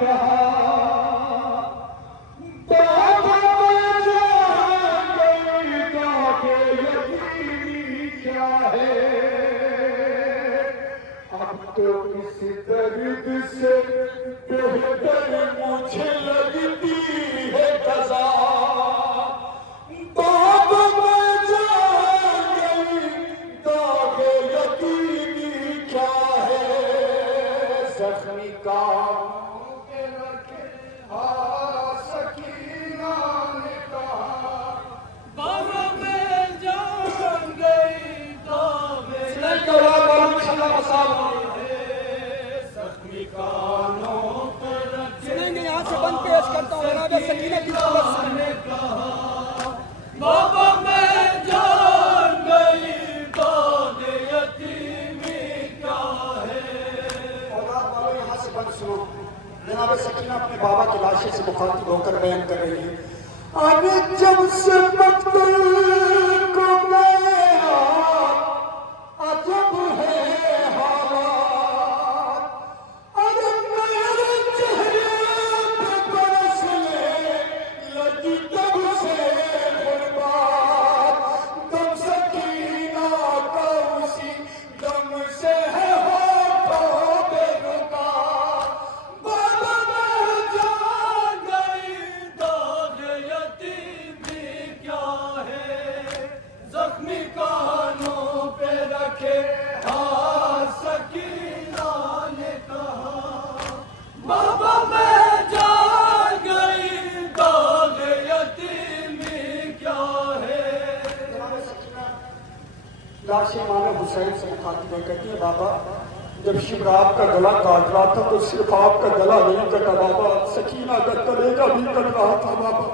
کہا بابا میں جان گئی داغ یتیمی کیا ہے اب تو اس درد سے بہتر مجھے لگتی ہے قضا بابا میں جان گئی داغ یتیمی کیا ہے زخمی کانوں کے رکھے سکینہ نے کہا بابا میں جان گئی داغ زخمی کانوں کے رکھے سنیں گے یہاں سے بند پیش کرتا ہوں جناب سکینہ کی طرف سے کہا بابا میں جان گئی داغ یتیمی کیا ہے اولاد والوں یہاں سے بند سنو جناب سکینہ اپنے بابا کی لاشے سے مخاطب ہو کر بیان کر رہی ہے آنے جب سے مقتل کو گیا عجب ہے حالات ارے میرے چہرے پہ برسنے لگی تب سے غربات دم سکینہ کا اسی دم سے ہے ہوٹھوں پہ رکا بابا میں جان گئی داغ یتیمی کیا ہے زخمی کانوں پہ رکھے سکینہ نے کہا بابا میں جان گئی داغ یتیمی کیا ہے لاش امام حسین سے مخاطب کہتی ہے بابا جب شمر آپ کا گلا کاٹ رہا تھا تو صرف آپ کا گلا نہیں کٹا بابا سکینہ کا کلیجہ بھی کٹ رہا تھا بابا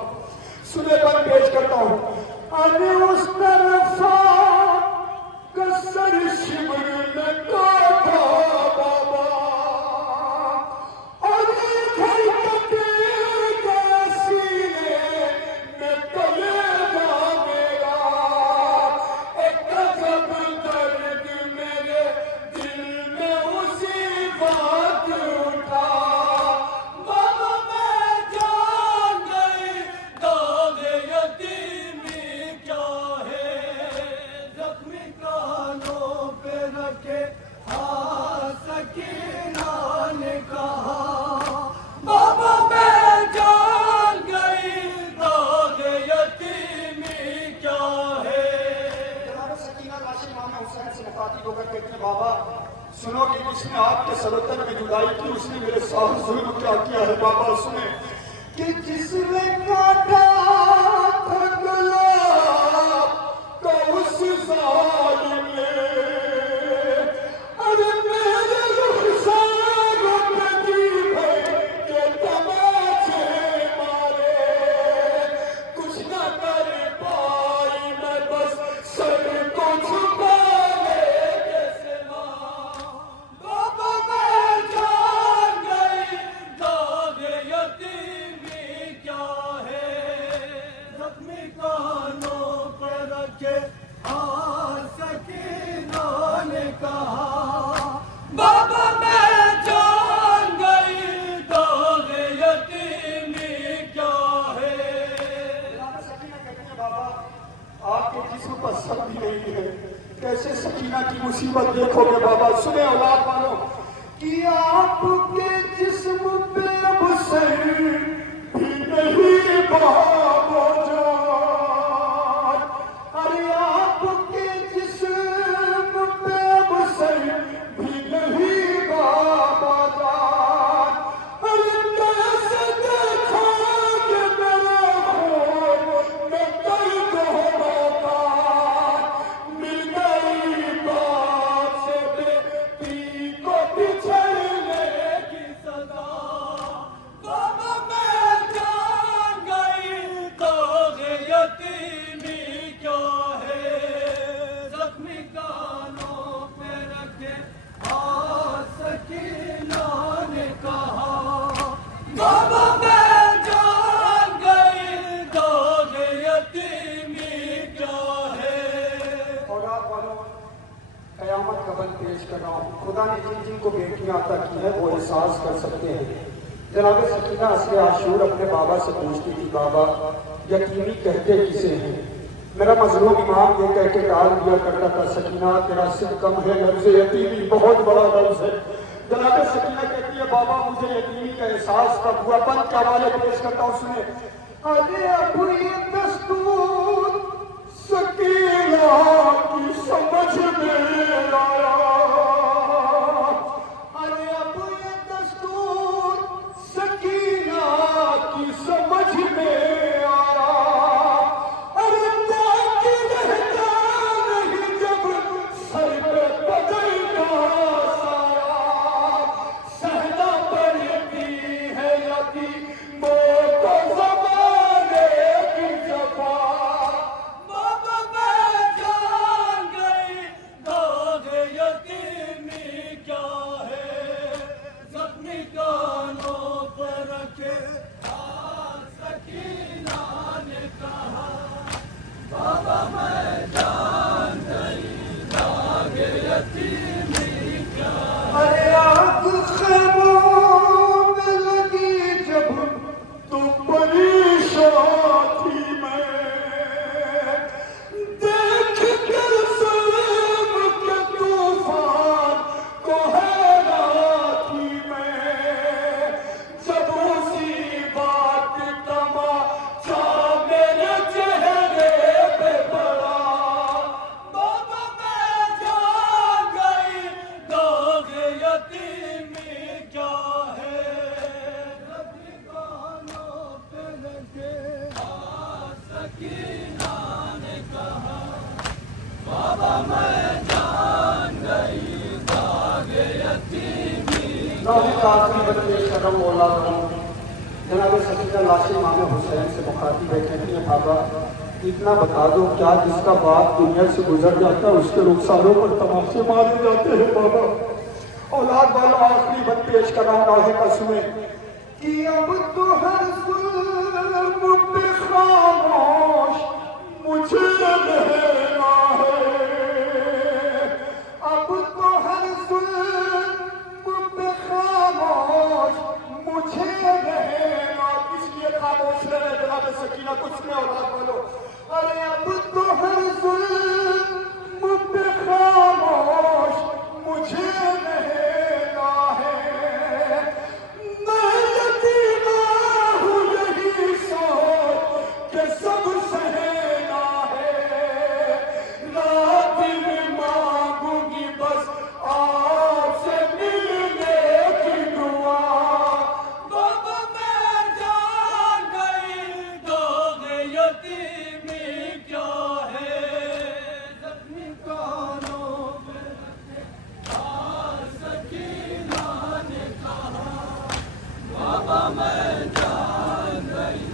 سنے پر پیش کرتا ہوں آنے اس طرف کسر شمر میں کاٹا بابا اور گھر کٹے گا سینے میں کلیجہ میرا ایک عجب درد میرے دل میں اسی بات اٹھا بابا میں جان گئی داغ یتیمی کیا ہے زخمی کانوں پہ رکھے سکینہ نے کہا بابا میں جان گئی داغ یتیمی کیا ہے جناب سکینہ لاش امام حسین سے مخاطب ہو کر کہتے ہیں بابا سنو کہ اس نے آپ کے سلطنت میں جدائی کی اس نے میرے ساتھ ظلم کیا کیا ہے بابا سنیں کہ جس نے کاٹا تھا گلا تو اس ظالم نے ارے میرے رخسار پہ دی بھر کے تماچے مارے کچھ نہ کر پائی میں بس سر کو چھپانے کے سوا بابا میں جان گئی داغ یتیمی کیا ہے زخمی کانوں پہ رکھے سکینہ نے کہا بابا میں جان گئی داغ یتیمی کیا ہے سکینہ کہتی ہے بابا آپ کے جسم پر سب بھی نہیں ہے کیسے سکینہ کی مصیبت دیکھو گے بابا سنیں اولاد والوں کہ آپ کے جسم پہ اب سر بھی نہیں بابا جان ارے آپ کے جسم پہ اب سر بھی نہیں بابا جان ارے کیسے دیکھو گے میرے خون میں درد ہوگا مل گئی باپ سے بیٹی کو بچھڑنے کی سزا بابا میں جان گئی داغ یتیمی کیا ہے زخمی کانوں پہ رکھے سکینہ نے کہا بابا میں جان گئی داغ یتیمی کیا ہے اولاد والوں قیامت کا بند پیش کر رہا ہوں خدا نے جن جن کو بیٹیاں عطا کی ہے وہ احساس کر سکتے ہیں جناب سکینہ عصر عاشور اپنے بابا سے پوچھتی تھی بابا یتیمی کہتے کسے ہیں؟ میرا مظلوم امام یہ کہہ کے ٹال دیا کرتا تھا سکینہ تیرا صرف کم ہے، لفظ یتیمی بہت بڑا لفظ ہے۔ جناب سکینہ کہتی ہے بابا مجھے یتیمی کا احساس کب ہوا؟ بند کے حوالے پیش کرتا ہوں سنیں۔ ارے اب یہ دستور سکینہ کی سمجھ میں آیا، ارے اب یہ دستور سکینہ کی سمجھ میں آیا، ارے باقی رہتا نہیں جب سر پہ بدل کا سایہ، سہنا پڑتی ہے یتیموں کو زمانے کی جفا۔ بابا میں جان گئی داغ یتیمی کیا ہے، زخمی کانوں پر رکھے سکینہ نے کہا۔ بابا میں جان گئی داغ یتیمی کیا ہے۔ ارے آگ خیموں میں لگی جب تو پریشان تھی میں، دیکھ کر ظلم کے طوفان کو حیران تھی میں، جب اسی بات تماشا میرے چہرے پہ پڑا۔ بابا میں جان گئی داغ یتیمی کیا ہے، زخمی کانوں پہ لگے سکینہ نے کہا۔ بابا میں جان گئی داغ یتیمی۔ نوحے کا آخری بند پیش کر رہا ہوں مولا کرم۔ جناب سکینہ لاش امام حسین سے مخاطب ہے، کہتی ہے بابا اتنا بتا دو کیا جس کا باپ دنیا سے گزر جاتا ہے اس کے رخساروں پر تماشے مارے جاتے ہیں بابا؟ اولاد والا آخری بند پیش کر رہا ہوں نوحے کا سنیں کہ اب تو ہر ظلم پہ خاموش مجھے رہنا ہے، اب تو ہر ظلم پہ خاموش مجھے رہنا، اس لیے خاموش رہے جناب سکینہ کچھ میں اولاد والو۔ ارے اب تو ہر ظلم پہ خاموش مجھے رہنا ہے، میں یتیمہ ہوں یہی سوچ کہ سب سہنا ہے، رات میں مانگوں گی بس آپ سے ملنے کی دعا۔ بابا میں جان گئی داغ یتیمی کیا ہے، زخمی کانوں پہ رکھے سکینہ نے کہا۔ بابا میں جان گئی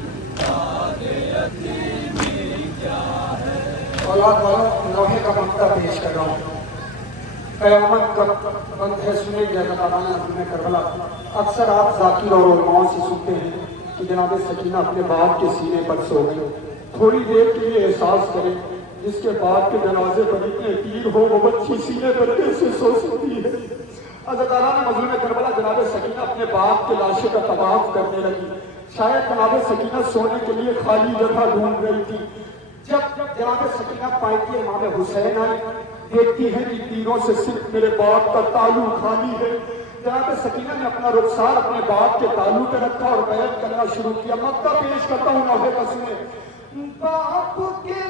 داغ یتیمی کیا ہے۔ اولاد والوں نوحے کا مقطع پیش کر رہا ہوں۔ قیامت کا بند ہے سنے جیسا تعالیٰ نے کربلا۔ اکثر آپ ذاکر اور علماؤں سے سنتے ہیں کہ جناب سکینہ اپنے باپ کے سینے پر سو گئی، تھوڑی دیر کے لیے احساس کریں جس کے باپ کے جنازے پر اتنے تیر ہو وہ بچی سینے پر کیسے سو سکتی ہے؟ حضرت تعالیٰ نے مظلوم کربلا جناب سکینہ اپنے باپ کے لاشے کا طواف کرنے لگی، شاید جناب سکینہ سونے کے لیے خالی جگہ ڈھونڈ رہی تھی۔ جب جناب سکینہ پائتی امام حسین آئی، دیکھتی ہے کہ تیروں سے صرف میرے باپ کا تالو خالی ہے۔ جناب سکینہ نے اپنا رخسار اپنے باپ کے تالو پہ رکھا اور بیعت کرنا شروع کیا۔ مقطع پیش کرتا ہوں نوحے کا سنیں۔ باپ کے